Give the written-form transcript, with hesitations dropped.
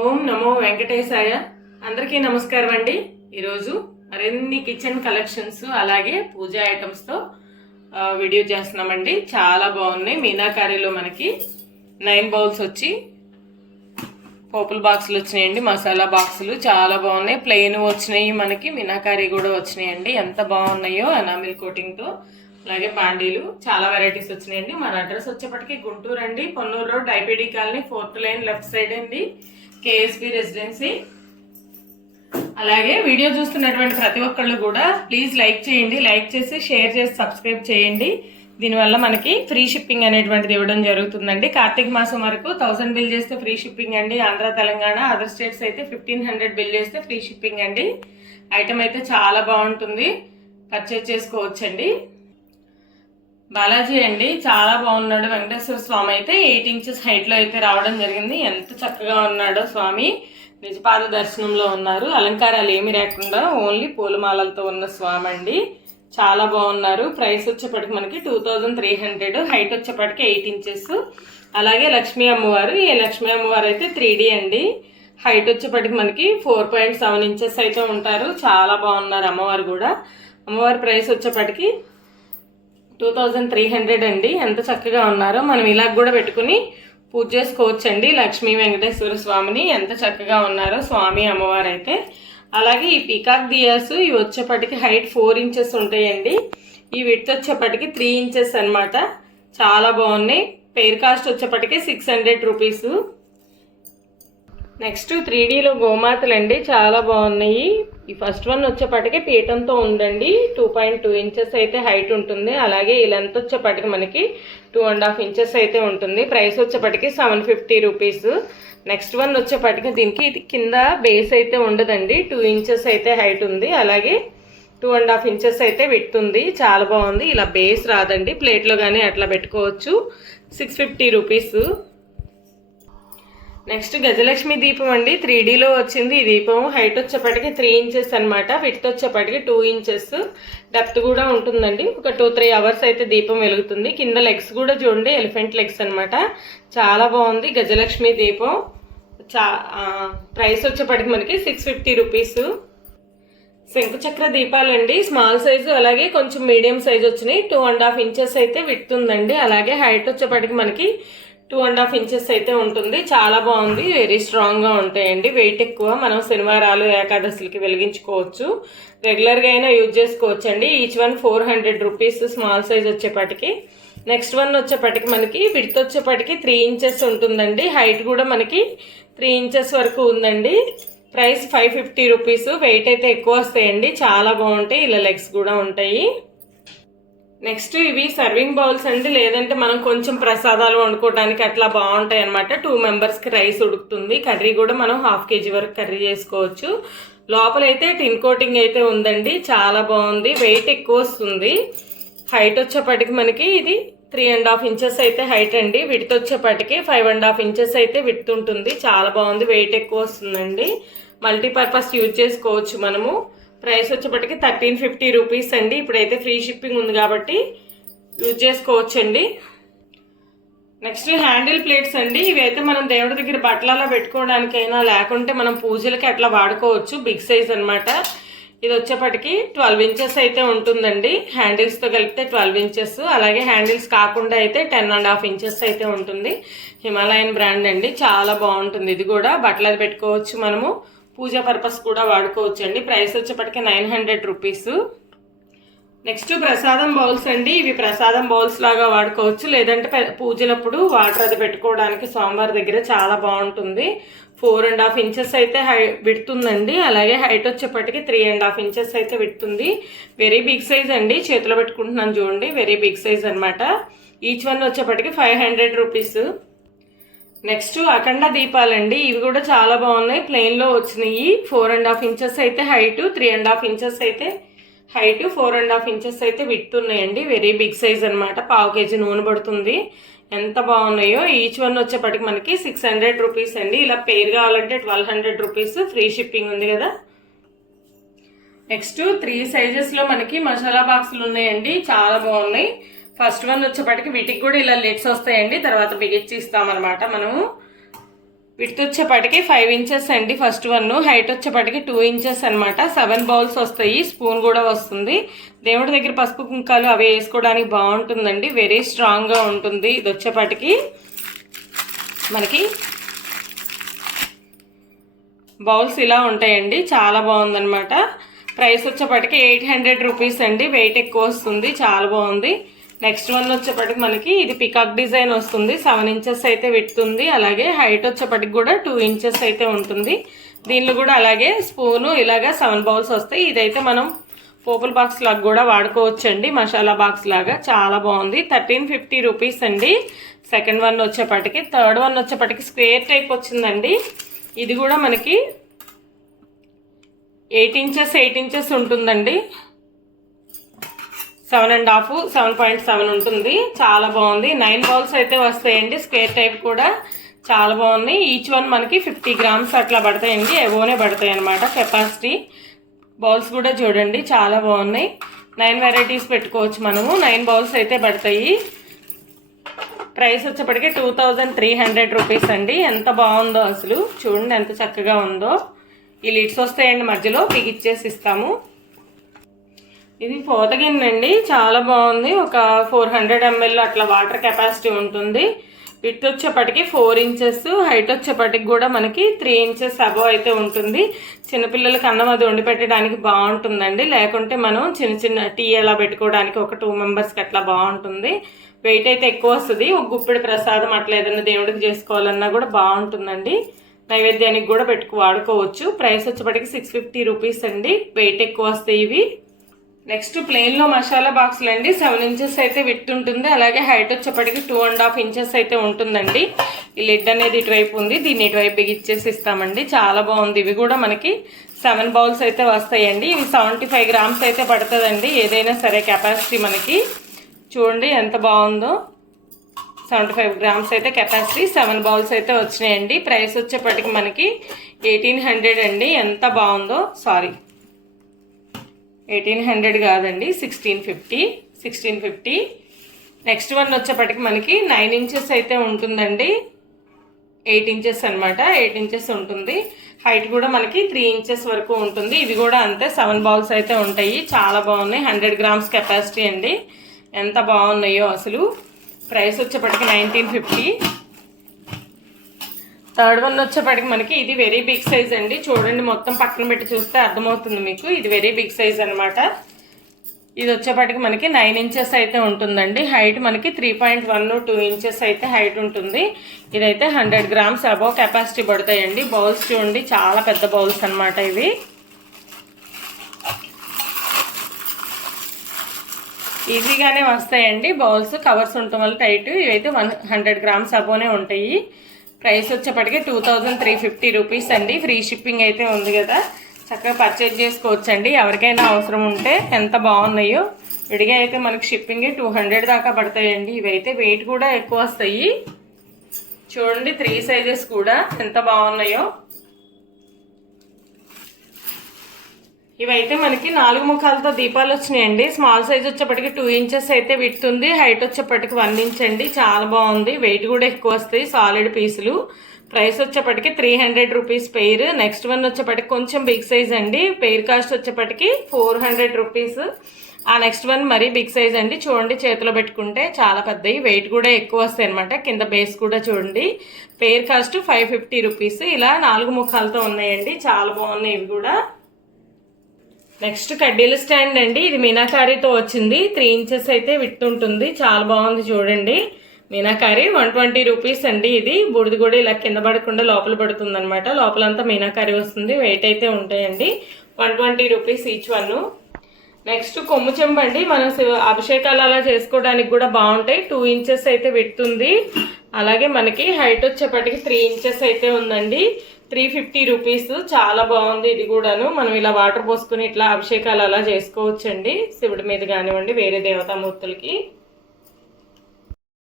ఓం నమో వెంకటేశాయ. అందరికీ నమస్కారం అండి. ఈరోజు మరిన్ని కిచెన్ కలెక్షన్స్ అలాగే పూజా ఐటమ్స్తో వీడియో చేస్తున్నామండి. చాలా బాగున్నాయి. మీనాకారీలో మనకి 9 బౌల్స్ వచ్చి పోపుల బాక్సులు వచ్చినాయండి. మసాలా బాక్సులు చాలా బాగున్నాయి. ప్లెయిన్ వచ్చినాయి, మనకి మీనాకారీ కూడా వచ్చినాయండి. ఎంత బాగున్నాయో ఎనామిల్ కోటింగ్తో. అలాగే బాండీలు చాలా వెరైటీస్ వచ్చినాయండి. మన అడ్రస్ వచ్చేప్పటికి గుంటూరు అండి, Ponnur road, IPD colony, 4th line left side అండి, కేఎస్పీ రెసిడెన్సీ. అలాగే వీడియో చూస్తున్నటువంటి ప్రతి ఒక్కళ్ళు కూడా ప్లీజ్ లైక్ చేయండి. లైక్ చేసి షేర్ చేసి సబ్స్క్రైబ్ చేయండి. దీనివల్ల మనకి ఫ్రీ షిప్పింగ్ అనేటువంటిది ఇవ్వడం జరుగుతుందండి. కార్తీక మాసం వరకు 1000 బిల్ చేస్తే ఫ్రీ షిప్పింగ్ అండి. ఆంధ్ర, తెలంగాణ, అదర్ స్టేట్స్ అయితే 1500 బిల్ చేస్తే ఫ్రీ షిప్పింగ్ అండి. ఐటమ్ అయితే చాలా బాగుంటుంది, పర్చేజ్ చేసుకోవచ్చండి. బాలాజీ అండి, చాలా బాగున్నాడు. వెంకటేశ్వర స్వామి అయితే 8 ఇంచెస్ హైట్లో అయితే రావడం జరిగింది. ఎంత చక్కగా ఉన్నాడో స్వామి. నిజపాద దర్శనంలో ఉన్నారు. అలంకారాలు ఏమి లేకుండా ఓన్లీ పూలమాలలతో ఉన్న స్వామి అండి. చాలా బాగున్నారు. ప్రైస్ వచ్చేప్పటికి మనకి 2300, హైట్ వచ్చేప్పటికి 8 ఇంచెస్. అలాగే లక్ష్మీ అమ్మవారు, ఈ లక్ష్మీ అమ్మవారు అయితే 3D అండి. హైట్ వచ్చేప్పటికి మనకి 4.7 ఇంచెస్ అయితే ఉంటారు. చాలా బాగున్నారు అమ్మవారు కూడా. అమ్మవారి ప్రైస్ వచ్చేప్పటికి 2300 అండి. ఎంత చక్కగా ఉన్నారో. మనం ఇలా కూడా పెట్టుకుని పూజ చేసుకోవచ్చండి. లక్ష్మీ వెంకటేశ్వర స్వామిని ఎంత చక్కగా ఉన్నారో స్వామి అమ్మవారు అయితే. అలాగే ఈ పీకాక్ దియాస్ ఇవి వచ్చేప్పటికి హైట్ 4 ఇంచెస్ ఉంటాయండి. ఈ విడ్త్ వచ్చేప్పటికి 3 ఇంచెస్ అనమాట. చాలా బాగున్నాయి. పెయిర్ కాస్ట్ వచ్చేప్పటికి 600 రూపీస్. నెక్స్ట్ 3Dలో గోమాతలు అండి, చాలా బాగున్నాయి. ఈ ఫస్ట్ వన్ వచ్చేప్పటికి పీఠంతో ఉందండి. 2.2 ఇంచెస్ అయితే హైట్ ఉంటుంది. అలాగే ఈ లెంత్ వచ్చేప్పటికి మనకి 2.5 ఇంచెస్ అయితే ఉంటుంది. ప్రైస్ వచ్చేప్పటికి 750 రూపీస్. నెక్స్ట్ వన్ వచ్చేప్పటికి దీనికి కింద బేస్ అయితే ఉండదండి. 2 ఇంచెస్ అయితే హైట్ ఉంది. అలాగే 2.5 ఇంచెస్ అయితే విడ్త్ ఉంది. చాలా బాగుంది. ఇలా బేస్ రాదండి, ప్లేట్లో కానీ అట్లా పెట్టుకోవచ్చు. 650 రూపీస్. నెక్స్ట్ గజలక్ష్మి దీపం అండి, 3Dలో వచ్చింది. ఈ దీపం హైట్ వచ్చేప్పటికి 3 ఇంచెస్ అనమాట. విడ్త్ వచ్చేప్పటికి 2 ఇంచెస్. డెప్త్ కూడా ఉంటుందండి. ఒక 2-3 అవర్స్ అయితే దీపం వెలుగుతుంది. కింద లెగ్స్ కూడా చూడండి, ఎలిఫెంట్ లెగ్స్ అనమాట. చాలా బాగుంది గజలక్ష్మి దీపం. ప్రైస్ వచ్చేప్పటికి మనకి 650 రూపీస్. శంకుచక్ర దీపాలండి, స్మాల్ సైజు అలాగే కొంచెం మీడియం సైజు వచ్చినాయి. 2.5 ఇంచెస్ అయితే విడ్త్ ఉందండి. అలాగే హైట్ వచ్చేప్పటికి మనకి 2.5 ఇంచెస్ అయితే ఉంటుంది. చాలా బాగుంది. వెరీ స్ట్రాంగ్గా ఉంటాయండి. వెయిట్ ఎక్కువ. మనం శనివారాలు, ఏకాదశులకి వెలిగించుకోవచ్చు. రెగ్యులర్గా అయినా యూజ్ చేసుకోవచ్చు అండి. Each one 400 rupees small size వచ్చేప్పటికి. నెక్స్ట్ వన్ వచ్చేప్పటికి మనకి విడ్త్ వచ్చేప్పటికి 3 ఇంచెస్ ఉంటుందండి. హైట్ కూడా మనకి 3 ఇంచెస్ వరకు ఉందండి. Price 550 rupees. వెయిట్ అయితే ఎక్కువ వస్తాయండి. చాలా బాగుంటాయి. ఇలా లెగ్స్ కూడా ఉంటాయి. నెక్స్ట్ ఇవి సర్వింగ్ బౌల్స్ అండి, లేదంటే మనం కొంచెం ప్రసాదాలు వండుకోవడానికి అట్లా బాగుంటాయి అనమాట. 2 మెంబర్స్కి రైస్ ఉడుకుతుంది. కర్రీ కూడా మనం 1/2 kg వరకు కర్రీ చేసుకోవచ్చు. లోపలైతే టిన్ కోటింగ్ అయితే ఉందండి. చాలా బాగుంది. వెయిట్ ఎక్కువ వస్తుంది. హైట్ వచ్చేప్పటికి మనకి ఇది 3.5 ఇంచెస్ అయితే హైట్ అండి. విడ్త్ వచ్చేప్పటికి 5.5 ఇంచెస్ అయితే విడ్త్ ఉంటుంది. చాలా బాగుంది. వెయిట్ ఎక్కువ వస్తుందండి. మల్టీపర్పస్ యూజ్ చేసుకోవచ్చు మనము. ప్రైస్ వచ్చేప్పటికి 1350 రూపీస్ అండి. ఇప్పుడైతే ఫ్రీ షిప్పింగ్ ఉంది కాబట్టి యూజ్ చేసుకోవచ్చండి. నెక్స్ట్ హ్యాండిల్ ప్లేట్స్ అండి. ఇవైతే మనం దేవుడి దగ్గర బట్టలలో పెట్టుకోవడానికైనా లేకుంటే మనం పూజలకి అట్లా వాడుకోవచ్చు. బిగ్ సైజ్ అనమాట. ఇది వచ్చేప్పటికి 12 ఇంచెస్ అయితే ఉంటుందండి. హ్యాండిల్స్తో కలిపితే 12 ఇంచెస్. అలాగే హ్యాండిల్స్ కాకుండా అయితే 10.5 ఇంచెస్ అయితే ఉంటుంది. హిమాలయన్ బ్రాండ్ అండి. చాలా బాగుంటుంది. ఇది కూడా బట్టలు పెట్టుకోవచ్చు మనము. పూజా పర్పస్ కూడా వాడుకోవచ్చు అండి. ప్రైస్ వచ్చేప్పటికి 900 రూపీస్. నెక్స్ట్ ప్రసాదం బౌల్స్ అండి. ఇవి ప్రసాదం బౌల్స్ లాగా వాడుకోవచ్చు, లేదంటే పూజలప్పుడు వాటర్ అది పెట్టుకోవడానికి సోమవారి దగ్గర చాలా బాగుంటుంది. 4.5 ఇంచెస్ అయితే విడ్త్ ఉందండి. అలాగే హైట్ వచ్చేప్పటికి 3.5 ఇంచెస్ అయితే విడ్త్ ఉంది. వెరీ బిగ్ సైజ్ అండి. చేతిలో పెట్టుకుంటున్నాను చూడండి. వెరీ బిగ్ సైజ్ అనమాట. ఈచ్ వన్ వచ్చేప్పటికి 500 రూపీస్. నెక్స్ట్ అఖండ దీపాలండి. ఇవి కూడా చాలా బాగున్నాయి. ప్లెయిన్లో వచ్చినాయి. 4.5 ఇంచెస్ అయితే హైట్, 3.5 ఇంచెస్ అయితే హైట్, 4.5 ఇంచెస్ అయితే విడ్త్ ఉన్నాయండి. వెరీ బిగ్ సైజ్ అనమాట. 1/2 kg నూనె పడుతుంది. ఎంత బాగున్నాయో. ఈచ్ వన్ వచ్చేప్పటికి మనకి 600 రూపీస్ అండి. ఇలా పేర్ కావాలంటే 1200 రూపీస్. ఫ్రీ షిప్పింగ్ ఉంది కదా. నెక్స్ట్ 3 సైజెస్లో మనకి మసాలా బాక్సులు ఉన్నాయండి. చాలా బాగున్నాయి. ఫస్ట్ వన్ వచ్చేప్పటికి వీటికి కూడా ఇలా లిడ్స్ వస్తాయండి. తర్వాత బిగిచ్చి ఇస్తామన్నమాట మనము. విడ్త్ వచ్చేపాటికి 5 ఇంచెస్ అండి ఫస్ట్ వన్, హైట్ వచ్చేపాటికి 2 ఇంచెస్ అనమాట. 7 బౌల్స్ వస్తాయి, స్పూన్ కూడా వస్తుంది. దేవుడి దగ్గర పసుపు కుంకాలు అవి వేసుకోవడానికి బాగుంటుందండి, వెరీ స్ట్రాంగ్గా ఉంటుంది. ఇది వచ్చేపాటికి మనకి బౌల్స్ ఇలా ఉంటాయండి, చాలా బాగుందనమాట. ప్రైస్ వచ్చేపాటికి 800 రూపీస్ అండి, వెయిట్ ఎక్కువ వస్తుంది, చాలా బాగుంది. నెక్స్ట్ వన్ వచ్చేప్పటికి మనకి ఇది పికాక్ డిజైన్ వస్తుంది, 7 ఇంచెస్ అయితే విడుతుంది. అలాగే హైట్ వచ్చేప్పటికి కూడా 2 ఇంచెస్ అయితే ఉంటుంది. దీనిలో కూడా అలాగే స్పూను ఇలాగా 7 బౌల్స్ వస్తాయి. ఇదైతే మనం పోపుల్ బాక్స్ లాగా కూడా వాడుకోవచ్చండి, మసాలా బాక్స్ లాగా, చాలా బాగుంది. 1350 రూపీస్ అండి సెకండ్ వన్ వచ్చేప్పటికి. థర్డ్ వన్ వచ్చేప్పటికి స్క్వేర్ టైప్ వచ్చిందండి. ఇది కూడా మనకి 8 ఇంచెస్ ఉంటుందండి. 7.5 7.7 ఉంటుంది, చాలా బాగుంది. 9 బౌల్స్ అయితే వస్తాయండి, స్క్వేర్ టైప్ కూడా చాలా బాగుంది. ఈచ్ వన్ మనకి 50 గ్రామ్స్ అట్లా పడతాయండి, ఎవోనే పడతాయి అనమాట కెపాసిటీ. బౌల్స్ కూడా చూడండి చాలా బాగున్నాయి. 9 వెరైటీస్ పెట్టుకోవచ్చు మనము, 9 బౌల్స్ అయితే పడతాయి. ప్రైస్ వచ్చేప్పటికి 2300 రూపీస్ అండి. ఎంత బాగుందో అసలు, చూడండి ఎంత చక్కగా ఉందో. ఈ లిడ్స్ వస్తాయండి, మధ్యలో బిగిచ్చేసి ఇస్తాము. ఇది పోత గిన్నె అండి, చాలా బాగుంది. ఒక 400 ml అట్లా వాటర్ కెపాసిటీ ఉంటుంది. విడ్త్ వచ్చేప్పటికి 4 ఇంచెస్, హైట్ వచ్చేప్పటికి కూడా మనకి 3 ఇంచెస్ అబవ్ అయితే ఉంటుంది. చిన్నపిల్లలకి అన్నం అది వండి పెట్టడానికి బాగుంటుందండి, లేకుంటే మనం చిన్న టీ అలా పెట్టుకోవడానికి ఒక 2 మెంబర్స్కి అట్లా బాగుంటుంది. వెయిట్ అయితే ఎక్కువ వస్తుంది. ఒక గుప్పిడి ప్రసాదం అట్లా ఏదైనా దేవుడికి చేసుకోవాలన్నా కూడా బాగుంటుందండి, నైవేద్యానికి కూడా వాడుకోవచ్చు. ప్రైస్ వచ్చేప్పటికి 650 రూపీస్ అండి, వెయిట్ ఎక్కువ వస్తాయి ఇవి. నెక్స్ట్ ప్లెయిన్ లో మసాలా బాక్సులు అండి, 7 ఇంచెస్ అయితే విడ్త్ ఉంటుంది. అలాగే హైట్ వచ్చేప్పటికి 2.5 ఇంచెస్ అయితే ఉంటుందండి. ఈ లిడ్ అనేది ఇటువైపు ఉంది, దీన్ని ఇటువైపు బిగిచ్చేసి ఇస్తామండి, చాలా బాగుంది. ఇవి కూడా మనకి 7 బౌల్స్ అయితే వస్తాయండి. ఇవి 75 గ్రామ్స్ అయితే పడుతుందండి, ఏదైనా సరే కెపాసిటీ మనకి. చూడండి ఎంత బాగుందో, 75 గ్రామ్స్ అయితే కెపాసిటీ, 7 బౌల్స్ అయితే వచ్చినాయండి. ప్రైస్ వచ్చేప్పటికి మనకి 1800 అండి, ఎంత బాగుందో. సారీ 1800 కాదండి, 1650. నెక్స్ట్ వన్ వచ్చేప్పటికి మనకి 9 ఇంచెస్ అయితే ఉంటుందండి, 8 ఇంచెస్ అనమాట, 8 ఇంచెస్ ఉంటుంది. హైట్ కూడా మనకి 3 ఇంచెస్ వరకు ఉంటుంది. ఇవి కూడా అంతే, 7 బౌల్స్ అయితే ఉంటాయి, చాలా బాగున్నాయి. 100 గ్రామ్స్ కెపాసిటీ అండి, ఎంత బాగున్నాయో అసలు. ప్రైస్ వచ్చేప్పటికి 1950. థర్డ్ వన్ వచ్చేప్పటికి మనకి ఇది వెరీ బిగ్ సైజ్ అండి, చూడండి మొత్తం పక్కన పెట్టి చూస్తే అర్థమవుతుంది మీకు, ఇది వెరీ బిగ్ సైజ్ అనమాట. ఇది వచ్చేప్పటికి మనకి 9 ఇంచెస్ అయితే ఉంటుందండి. హైట్ మనకి 3.12 ఇంచెస్ అయితే హైట్ ఉంటుంది. ఇదైతే 100 గ్రామ్స్ అబవ్ కెపాసిటీ పడతాయండి. బౌల్స్ చూడండి చాలా పెద్ద బౌల్స్ అనమాట ఇవి. ఈజీగానే వస్తాయండి బౌల్స్, కవర్స్ ఉండటం వల్ల టైట్. ఇవైతే 100 గ్రామ్స్ అబోనే ఉంటాయి. ప్రైస్ వచ్చేప్పటికి 2350 రూపీస్ అండి, ఫ్రీ షిప్పింగ్ అయితే ఉంది కదా, చక్కగా పర్చేజ్ చేసుకోవచ్చండి ఎవరికైనా అవసరం ఉంటే. ఎంత బాగున్నాయో, విడిగా అయితే మనకి షిప్పింగ్ 200 దాకా పడతాయండి. ఇవైతే వెయిట్ కూడా ఎక్కువ వస్తాయి. చూడండి 3 సైజెస్ కూడా ఎంత బాగున్నాయో. ఇవైతే మనకి 4 ముఖాలతో దీపాలు వచ్చినాయండి. స్మాల్ సైజ్ వచ్చేప్పటికి 2 ఇంచెస్ అయితే విడుతుంది. హైట్ వచ్చేప్పటికి 1 ఇంచ్ అండి, చాలా బాగుంది. వెయిట్ కూడా ఎక్కువ వస్తాయి, సాలిడ్ పీసులు. ప్రైస్ వచ్చేప్పటికి 300 రూపీస్ పెయిర్. నెక్స్ట్ వన్ వచ్చేప్పటికి కొంచెం బిగ్ సైజ్ అండి, పెయిర్ కాస్ట్ వచ్చేప్పటికి 400 రూపీస్. ఆ నెక్స్ట్ వన్ మరీ బిగ్ సైజ్ అండి, చూడండి చేతిలో పెట్టుకుంటే చాలా పెద్దవి, వెయిట్ కూడా ఎక్కువ వస్తాయి అనమాట. కింద బేస్ కూడా చూడండి. Pair cost 550 rupees. ఇలా 4 ముఖాలతో ఉన్నాయండి, చాలా బాగున్నాయి ఇవి కూడా. నెక్స్ట్ కడ్డీల స్టాండ్ అండి, ఇది మీనాకారీతో వచ్చింది. 3 ఇంచెస్ అయితే విడ్త్ ఉంటుంది, చాలా బాగుంది చూడండి. మీనాకారీ 120 రూపీస్ అండి. ఇది బూడిది కూడా ఇలా కింద పడకుండా లోపల పడుతుంది అనమాట, లోపలంతా మీనాకారీ వస్తుంది. వెయిట్ అయితే ఉంటాయండి, 120 రూపీస్ ఈచ్ వన్. నెక్స్ట్ కొమ్ము చెంబు అండి, మనం అభిషేకాలు అలా చేసుకోవడానికి కూడా బాగుంటాయి. 2 ఇంచెస్ అయితే విడ్త్ ఉంది. అలాగే మనకి హైట్ వచ్చేప్పటికి 3 ఇంచెస్ అయితే ఉందండి. 350 రూపీస్, చాలా బాగుంది ఇది కూడాను. మనం ఇలా వాటర్ పోసుకుని ఇట్లా అభిషేకాలు అలా చేసుకోవచ్చండి, శివుడి మీద కానివ్వండి వేరే దేవతామూర్తులకి.